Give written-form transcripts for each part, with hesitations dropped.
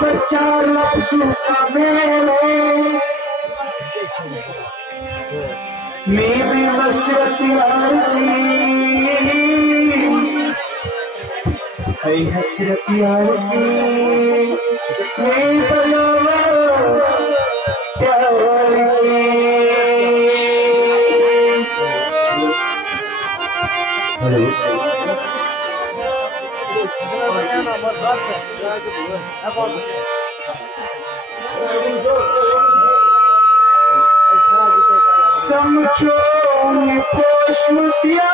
बच्चा लफ्ज़ों का मेले मैं भी मसरत यार की है हसरत यार की मैं बनावा प्यार की हेलो समझो मैं पोषमतिया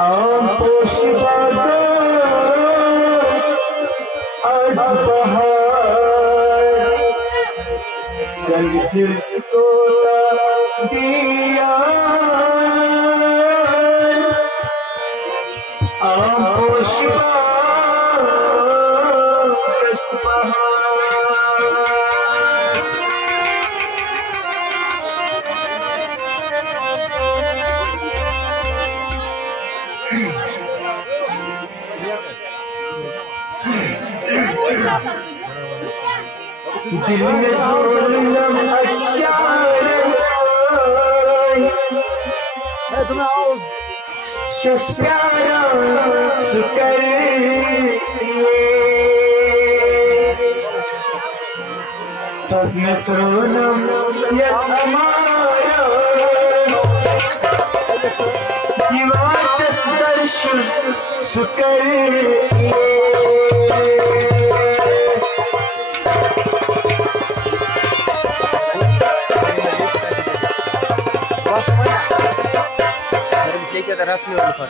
आम पोषबागस आज बहार संग जिसको दिया आम पोषबागस बहार दिल में ज़ुल्म अच्छा शस प्यारा सुकर तब में त्रोनम या हमारा दिवाचस दर्शन सुकर rasmi oldu.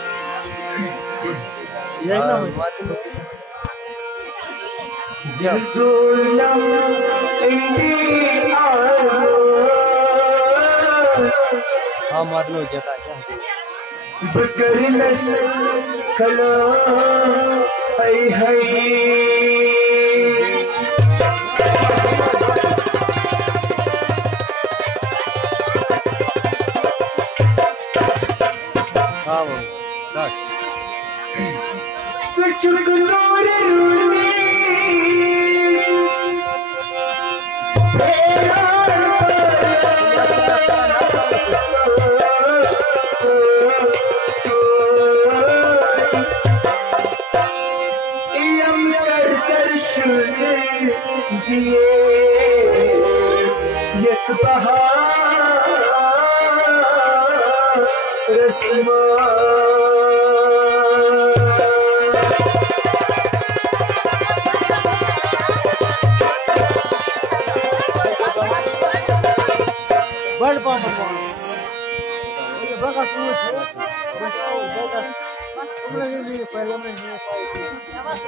Yayınla mı? Zulnam indi alo. हाँ मालूम हो गया था क्या? बकरनस खला है है. चुक दूर रूती यम कर दर्शन दिए यक बहार रस्मा बड़ पापा ये बगा सुनो बस आओ बगा तुमने नहीं पहले में नहीं पाई थी बस